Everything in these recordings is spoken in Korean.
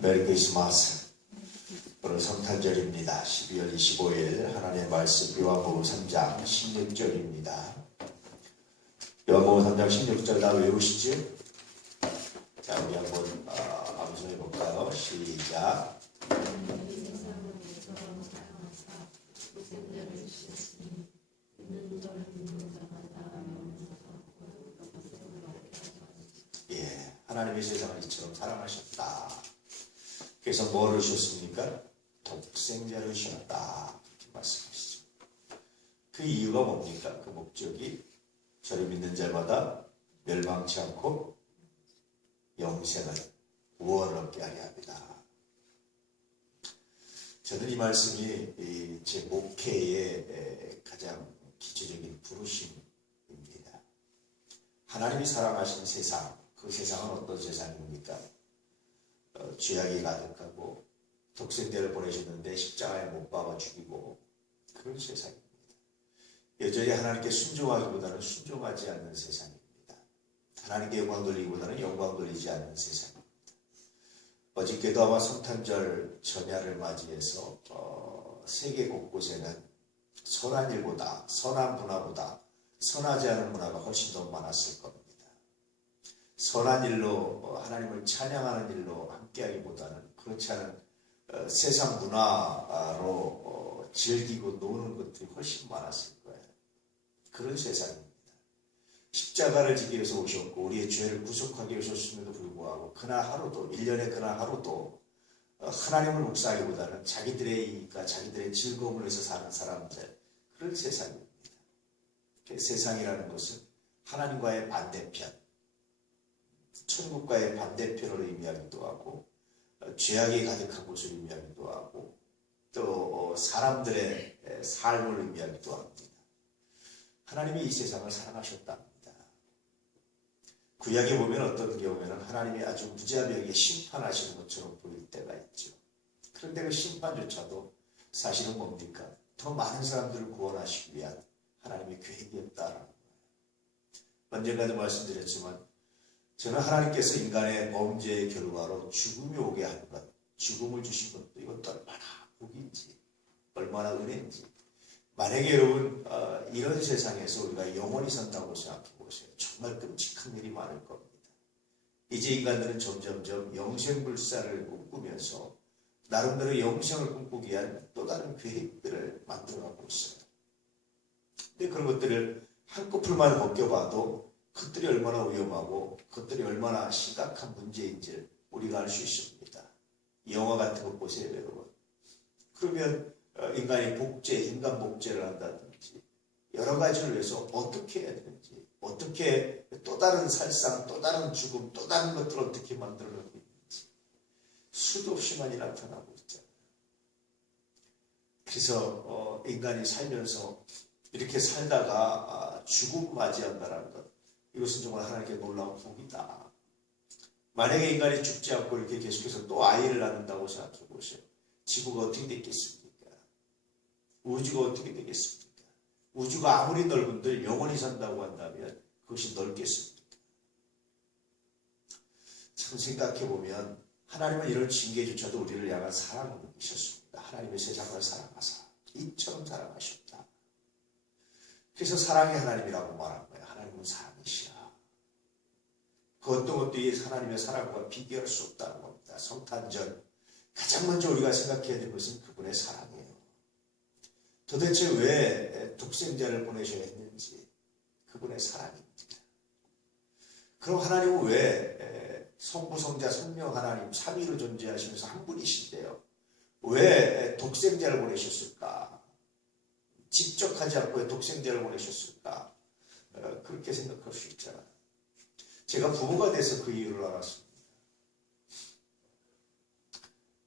메리 크리스마스. 오늘 성탄절입니다. 12월 25일 하나님의 말씀 요한복음 3장 16절입니다. 요한복음 3장 16절 다 외우시죠? 자, 우리 한번 암송해 볼까요? 시작. 하나님의 세상을 이처럼 사랑하셨다. 그래서 뭐를 주셨습니까? 독생자를 주셨다. 이렇게 말씀하시죠. 그 이유가 뭡니까? 그 목적이 저를 믿는 자마다 멸망치 않고 영생을 구원을 얻게 하려 합니다. 저는 이 말씀이 제 목회의 가장 기초적인 부르심입니다. 하나님이 사랑하신 세상, 그 세상은 어떤 세상입니까? 죄악이 가득하고 독생자를 보내셨는데 십자가에 못 박아 죽이고 그런 세상입니다. 여전히 하나님께 순종하기보다는 순종하지 않는 세상입니다. 하나님께 영광 돌리기보다는 영광 돌리지 않는 세상입니다. 어저께도 아마 성탄절 전야를 맞이해서 세계 곳곳에는 선한 일보다, 선한 문화보다 선하지 않은 문화가 훨씬 더 많았을 겁니다. 선한 일로 하나님을 찬양하는 일로 함께하기보다는 그렇지 않은 세상 문화로 즐기고 노는 것들이 훨씬 많았을 거예요. 그런 세상입니다. 십자가를 지기 위해서 오셨고 우리의 죄를 구속하기 위해서 오셨음에도 불구하고 그날 하루도 1년에 그날 하루도 하나님을 묵상하기보다는 자기들의 이익과 자기들의 즐거움을 위해서 사는 사람들, 그런 세상입니다. 세상이라는 것은 하나님과의 반대편, 천국과의 반대편을 의미하기도 하고 죄악이 가득한 곳을 의미하기도 하고 또 사람들의 삶을 의미하기도 합니다. 하나님이 이 세상을 사랑하셨답니다. 구약에 보면 어떤 경우에는 하나님이 아주 무자비하게 심판하시는 것처럼 보일 때가 있죠. 그런데 그 심판조차도 사실은 뭡니까? 더 많은 사람들을 구원하시기 위한 하나님의 계획이었다라는 거예요. 언젠가도 말씀드렸지만 저는 하나님께서 인간의 범죄의 결과로 죽음이 오게 하는 것, 죽음을 주신 것도 이것도 얼마나 복인지, 얼마나 은혜인지. 만약에 여러분 이런 세상에서 우리가 영원히 산다고 생각해 보세요. 정말 끔찍한 일이 많을 겁니다. 이제 인간들은 점점점 영생불사를 꿈꾸면서 나름대로 영생을 꿈꾸기 위한 또 다른 계획들을 만들어가고 있어요. 근데 그런 것들을 한꺼풀만 벗겨봐도 그것들이 얼마나 위험하고 그것들이 얼마나 심각한 문제인지 우리가 알 수 있습니다. 영화 같은 거 보세요, 여러분. 그러면 인간이 인간 복제를 한다든지 여러 가지를 위해서 어떻게 해야 되는지, 어떻게 또 다른 살상, 또 다른 죽음, 또 다른 것들을 어떻게 만들어내고 있는지 수도 없이 많이 나타나고 있잖아요. 그래서 인간이 살면서 이렇게 살다가 죽음 맞이한다는 것, 이것은 정말 하나님께 놀라운 복이다. 만약에 인간이 죽지 않고 이렇게 계속해서 또 아이를 낳는다고 생각해 보세요. 지구가 어떻게 되겠습니까? 우주가 어떻게 되겠습니까? 우주가 아무리 넓은들 영원히 산다고 한다면 그것이 넓겠습니까? 참 생각해 보면 하나님은 이런 징계조차도 우리를 향한 사랑을 느끼셨습니다. 하나님의 세상을 사랑하사 이처럼 사랑하셨다. 그래서 사랑의 하나님이라고 말한 거예요. 하나님은 사랑이시라. 그 어떤 것도 이 하나님의 사랑과 비교할 수 없다는 겁니다. 성탄절 가장 먼저 우리가 생각해야 될 것은 그분의 사랑이에요. 도대체 왜 독생자를 보내셔야 했는지 그분의 사랑입니다. 그럼 하나님은 왜 성부, 성자, 성령 하나님 삼위로 존재하시면서 한 분이신데요. 왜 독생자를 보내셨을까? 직접 하지 않고 왜 독생자를 보내셨을까? 그렇게 생각할 수 있잖아요. 제가 부모가 돼서 그 이유를 알았습니다.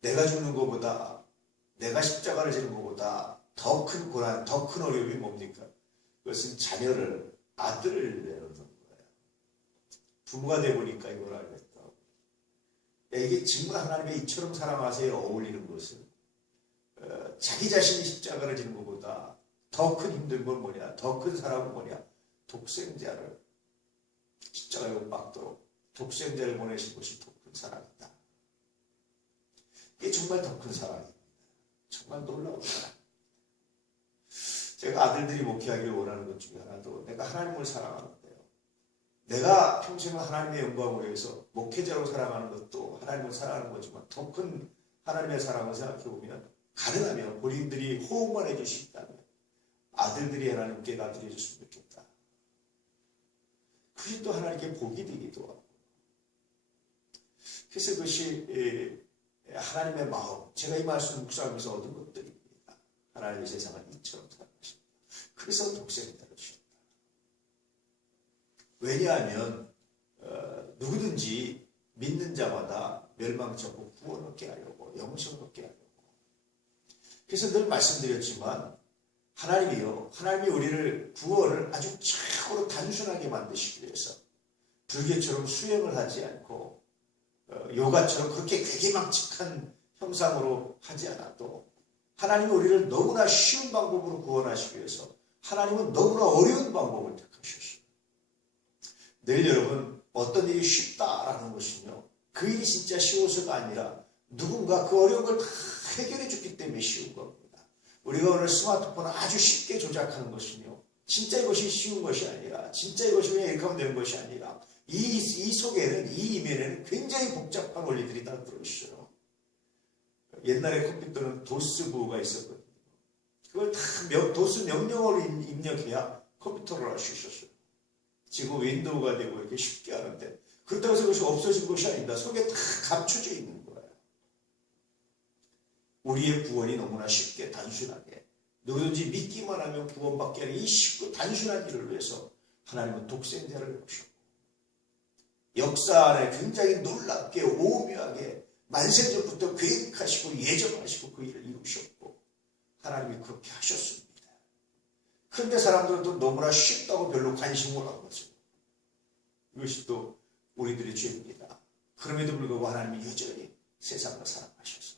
내가 죽는 것보다, 내가 십자가를 지는 것보다 더 큰 고난, 더 큰 어려움이 뭡니까? 그것은 자녀를, 아들을 내놓는 거예요. 부모가 되보니까 이걸 알겠다고. 이게 정말 하나님의 이처럼 사랑하세요 어울리는 것은 자기 자신이 십자가를 지는 것보다 더 큰 힘든 건 뭐냐? 더 큰 사랑은 뭐냐? 독생자를 십자가에 못 박도록 독생자를 보내신 것이 더 큰 사랑이다. 정말 더 큰 사랑입니다. 정말 놀라운 사랑. 제가 아들들이 목회하기를 원하는 것 중에 하나도 내가 하나님을 사랑하는데요. 내가 평생 하나님의 영광을 위해서 목회자로 살아가는 것도 하나님을 사랑하는 거지만 더 큰 하나님의 사랑을 생각해 보면 가능하면 본인들이 호응만 해줄 수 있다면 아들들이 하나님께 나드려줬으면 좋겠다. 그것이 또 하나님께 복이 되기도 하고. 그래서 그것이 하나님의 마음, 제가 이 말씀 묵상하면서 얻은 것들입니다. 하나님의 세상을 이처럼 사랑하십니다. 그래서 독생자를 주셨다. 왜냐하면 누구든지 믿는 자마다 멸망치 않고 구원 얻게 하려고, 영생을 얻게 하려고. 그래서 늘 말씀드렸지만 하나님이 우리를 구원을 아주 최고로 단순하게 만드시기 위해서 불교처럼 수행을 하지 않고 요가처럼 그렇게 괴기망측한 형상으로 하지 않아도 하나님이 우리를 너무나 쉬운 방법으로 구원하시기 위해서 하나님은 너무나 어려운 방법을 택하셨어요. 늘 여러분 어떤 일이 쉽다라는 것은요, 그 일이 진짜 쉬워서가 아니라 누군가 그 어려운 걸 다 해결해 줬기 때문에 쉬운 겁니다. 우리가 오늘 스마트폰을 아주 쉽게 조작하는 것은요, 진짜 이것이 쉬운 것이 아니라, 진짜 이것이 그냥 이렇게 하면 되는 것이 아니라 이 속에는, 이 이면에는 굉장히 복잡한 원리들이 다 들어있어요. 옛날에 컴퓨터는 도스부가 있었거든요. 그걸 다 도스 명령어로 입력해야 컴퓨터를 할 수 있었어요. 지금 윈도우가 되고 이렇게 쉽게 하는데, 그렇다고 해서 그것이 없어진 것이 아닙니다. 속에 다 감춰져 있는 거예요. 우리의 구원이 너무나 쉽게 단순하게 누구든지 믿기만 하면 구원받게 하는 이 쉽고 단순한 일을 위해서 하나님은 독생자를 오셨고, 역사 안에 굉장히 놀랍게 오묘하게 만세전부터 계획하시고 예정하시고 그 일을 이루셨고 하나님이 그렇게 하셨습니다. 그런데 사람들은 또 너무나 쉽다고 별로 관심을 안 가지고, 이것이 또 우리들의 죄입니다. 그럼에도 불구하고 하나님이 여전히 세상을 사랑하셔서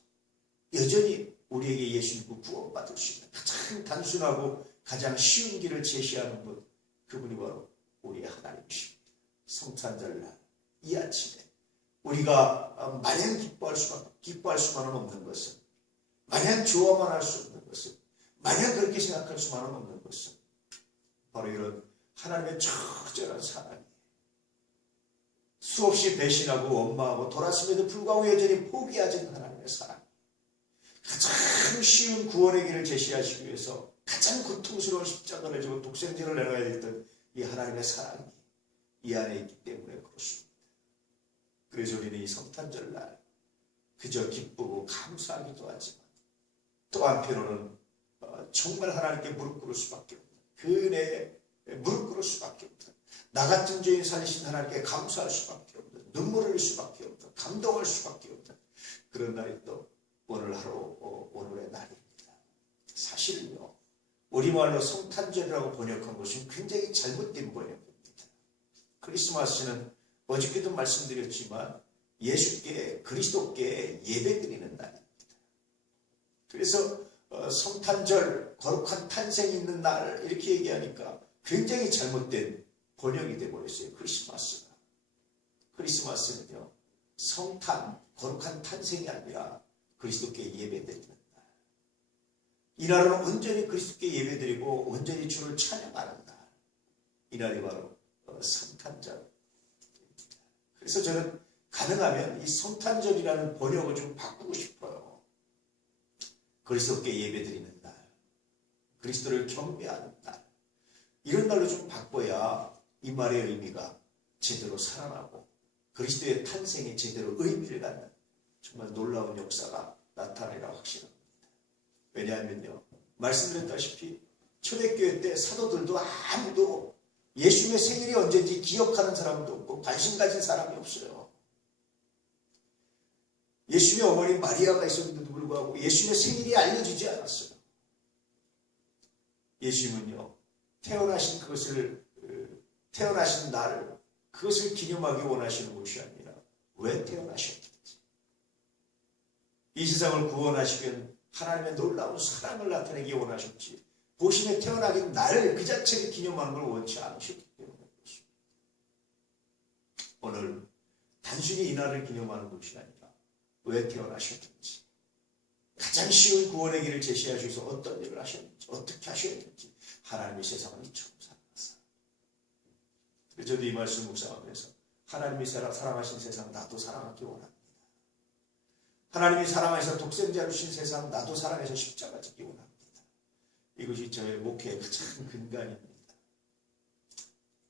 여전히 우리에게 예수 믿고 구원받을 수 있는 가장 단순하고 가장 쉬운 길을 제시하는 분, 그분이 바로 우리의 하나님이십니다. 성탄절날 이 아침에 우리가 마냥 기뻐할 수만은 없는 것은, 마냥 좋아만 할 수 없는 것은, 마냥 그렇게 생각할 수만은 없는 것은 바로 이런 하나님의 적절한 사랑이, 수없이 배신하고 원망하고 돌았음에도 불구하고 여전히 포기하지 않는 하나님의 사랑, 가장 쉬운 구원의 길을 제시하시기 위해서 가장 고통스러운 십자가를 지고 독생자를 내려야 됐던 이 하나님의 사랑이 이 안에 있기 때문에 그렇습니다. 그래서 우리는 이 성탄절날 그저 기쁘고 감사하기도 하지만 또 한편으로는 정말 하나님께 무릎 꿇을 수밖에 없는, 그 은혜에 무릎 꿇을 수밖에 없는, 나 같은 죄인 살리신 하나님께 감사할 수밖에 없는, 눈물을 흘릴 수밖에 없는, 감동할 수밖에 없는 그런 날이 또 오늘 하루, 오늘의 날입니다. 사실은요, 우리말로 성탄절이라고 번역한 것은 굉장히 잘못된 번역입니다. 크리스마스는 어저께도 말씀드렸지만 예수께, 그리스도께 예배드리는 날입니다. 그래서 성탄절, 거룩한 탄생이 있는 날 이렇게 얘기하니까 굉장히 잘못된 번역이 되어버렸어요. 크리스마스가. 크리스마스는요, 성탄, 거룩한 탄생이 아니라 그리스도께 예배드리는 날. 이날은 온전히 그리스도께 예배드리고 온전히 주를 찬양하는 날. 이날이 바로 성탄절입니다. 그래서 저는 가능하면 이 성탄절이라는 번역을 좀 바꾸고 싶어요. 그리스도께 예배드리는 날, 그리스도를 경배하는 날, 이런 날로 좀 바꿔야 이 말의 의미가 제대로 살아나고 그리스도의 탄생에 제대로 의미를 갖는 정말 놀라운 역사가 나타나리라 확신합니다. 왜냐하면요, 말씀드렸다시피 초대교회 때 사도들도 아무도 예수님의 생일이 언제인지 기억하는 사람도 없고 관심 가진 사람이 없어요. 예수님의 어머니 마리아가 있었는데도 불구하고 예수님의 생일이 알려지지 않았어요. 예수님은요, 태어나신 날, 그것을 기념하기 원하시는 것이 아니라 왜 태어나셨는지, 이 세상을 구원하시기 위한 하나님의 놀라운 사랑을 나타내기 원하셨지, 보신에 태어나기 날을 그 자체를 기념하는 걸 원치 않으셨기 때문에 그렇습니다. 오늘 단순히 이 날을 기념하는 것이 아니라 왜 태어나셨는지, 가장 쉬운 구원의 길을 제시해 주셔서 어떤 일을 하셨는지, 어떻게 하셨는지 하나님이 세상을 이처럼 사랑하사. 그래서 저도 이 말씀 묵상하면서 하나님이 사랑하신 세상 나도 사랑하기 원합니다. 하나님이 사랑하셔서 독생자를 주신 세상 나도 사랑해서 십자가 지기 원합니다. 이것이 저의 목회의 가장 근간입니다.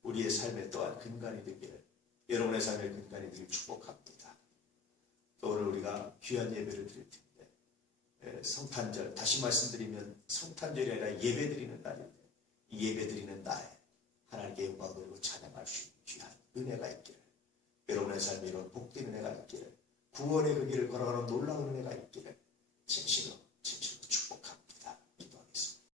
우리의 삶의 또한 근간이 되기를, 여러분의 삶의 근간이 되기를 축복합니다. 또 오늘 우리가 귀한 예배를 드릴 텐데, 성탄절, 다시 말씀드리면 성탄절이 아니라 예배 드리는 날인데, 이 예배 드리는 날에 하나님께 영광 돌리고 찬양할 수 있는 귀한 은혜가 있기를, 여러분의 삶에 이런 복된 은혜가 있기를, 구원의 그 길을 걸어가는 놀라운 은혜가 있기를 진심으로